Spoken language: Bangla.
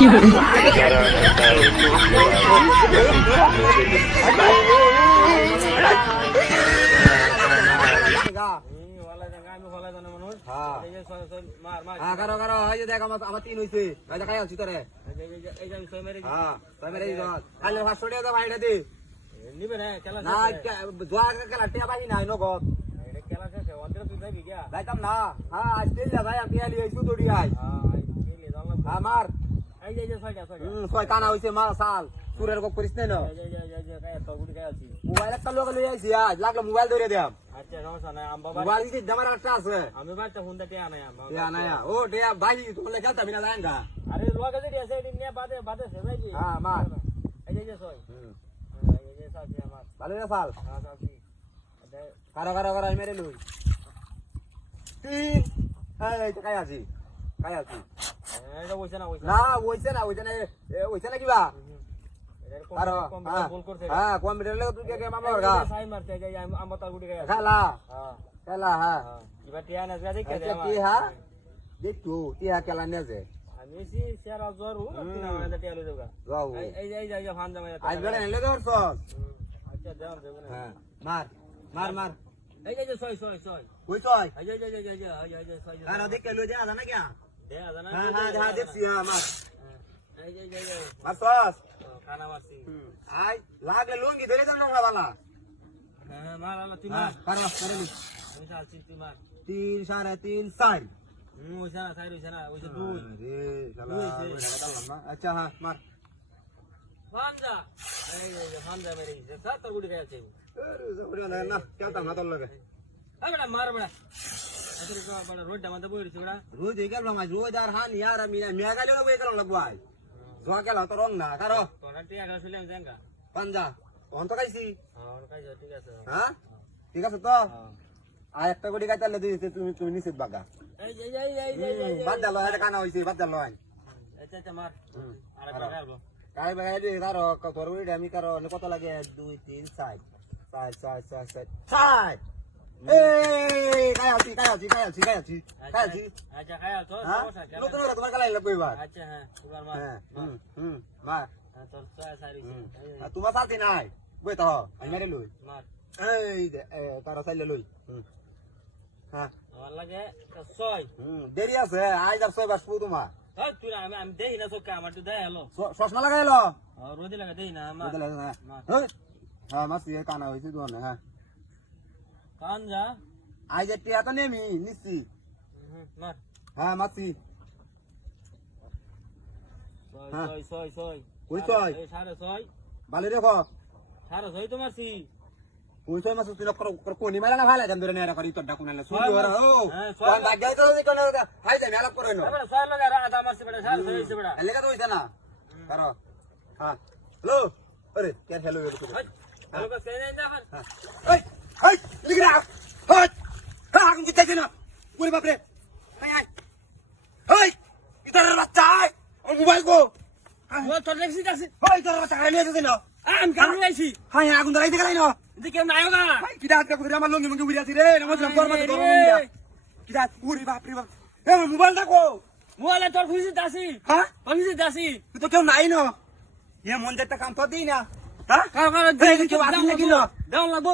দেখ আমার 3 হইছে খাই আছি তোরে কালে 500 টাকা ভাইটা দে নিবে না খেলা না জোয়া খেলা টিয়া বাহি নাই নগদ খেলা শেষে অন্তরে তুই যাবি কি যাইতাম না হ্যাঁ আজ তেল যা ভাই আমি আলি আইছু দড়ি আই হ্যাঁ মার এই যে ছয়টা ছয় কানা হইছে মার সাল সুরের গপ করিস না মোবাইল একটা লোক লই আইছি আজ লাগলে মোবাইল ধরে দিয়াম আচ্ছা সমস্যা নাই আম বাবা মোবাইল দিতে জামার একটা আছে আমি বাড়িতে ফোন দিতে আনাই আম বাবা আনায়া ও দে ভাই তুমি খেলতা বিনা যায়গা আরে লোক যদি আছে এদিন নিয়ে বাদে সে ভাই হ্যাঁ মার এই যে ছয় এই যে সাথে আমার ভালো না ফাল হ্যাঁ সাথী কারো মেরে লই তিন এই তো কাই আছি এটা হইছে না কিবা আরে হ্যাঁ কম্পিউটার লাগে তুই কে মামলা করগা সাই মারতে যাই আম তার গুটি গায় খেলা হ্যাঁ কিবা টিয়া না যা দেখে দে কি হ্যাঁ দেখো টিয়া খেলা না যে আমি সি শেয়ার জরু তিন না টিয়া লই যাওগা যাও এই ফান জামাই আজ বেলা নেলে ধরছ আচ্ছা দাও দেব না হ্যাঁ মার এই যে ছয় কই ছয় এই যে ছয় আর দেখে লই যা জানা কি হ্যাঁ দেখছি আমার এই যে মারছস খানা মারছি আই লাগলে লুঙ্গি ধরে যান না বালা হ্যাঁ মারালা তুই মার পারো নি তুই চালছি তুই মার 3 3.5 4 ওইছা না সাইড ওইছা না ওইছা 2 রে শালা আচ্ছা হ্যাঁ মার ফান্দা এই যে ফান্দা মেরে দিছে সাত গুড়ি খাইছে আরে জবরে না কেলতা না তোর লাগে আ বেটা মার বেটা रोज डमा बोल रही रोज एक रोज यार हाँ यार मैं गाली वो एक लगवा है जो क्या लाता रंग ना करो तो ना टिया का सुले जाएगा पंजा कौन तो कैसी ठीक है हाँ ठीक है तो आ एक तो कोड़ी का चल दे तुम निश्चित बागा बात डालो है खाना वैसे बात डालो है अच्छा मार काय बघाय दे करो कतोर उडी आम्ही करो ने कत लागे 2 3 7 7 ए काय आती अच्छा काय तो समोसा क्या लोक तुम्हाला काय लागला बाई अच्छा हां उगार मार मार तर सारी तुम्हाला साथी नाही बई तो आणि मेरे लोई मार ए तारा साइले लोई हां লাগে ছয় দেরি আছে আজ আর ছয় বাসবো তোমার এই তুই আমি দেই না সব কাম তুই দেই হলো চশমা লাগাইলো রোদি লাগা দেই না আমার রোদি লাগা হ্যাঁ মাসি কানা হইছে দোন হ্যাঁ কান যা আজ টিয়া তো নেমি নিছি মার হ্যাঁ মাসি ছয় কই ছয় 6.5 ভালো রেখো 6.5 তো মাসি কই ছয় মাসি তুই কোনি মারা না ভালো জান ধরে নেরা করি তোর ডাকুন না শুনি ওরা ও কোন ভাগ যাই তো কোন হাই যা মেলা করে নো আরে ছয় লাগা আধা মাসি বড় 6.5 হইছে বড় এলাকা তো হইছে না করো হ্যাঁ হ্যালো আরে কে হ্যালো হ্যালো বস কে নাই দেখেন এই লিগরা হট হ্যাঁ আমি জিতে না ওরে বাপ রে এই ইতার বাচ্চা ও মোবাইল কো ও তোর লেক্সি কাছে ওই তোর বাচ্চা নিয়ে যাচ্ছে না আমি গান আইছি হ্যাঁ আগুন ধরাইতে গেলাই না এদিকে নাই হোগা কিডা আটকা করে আমার লঙ্গি মঙ্গি উড়িয়াছি রে নমস্কার তোর মাঝে তোর মঙ্গি কিডা ওরে বাপ রে বাপ এ মোবাইল দেখো মোবাইল তোর খুশি দাসি হ্যাঁ খুশি দাসি তুই তো কেউ নাই না এ মন যেটা কাম তো দেই না হ্যাঁ কার কার দেই কেউ আসি না কিলো দাও লাগবো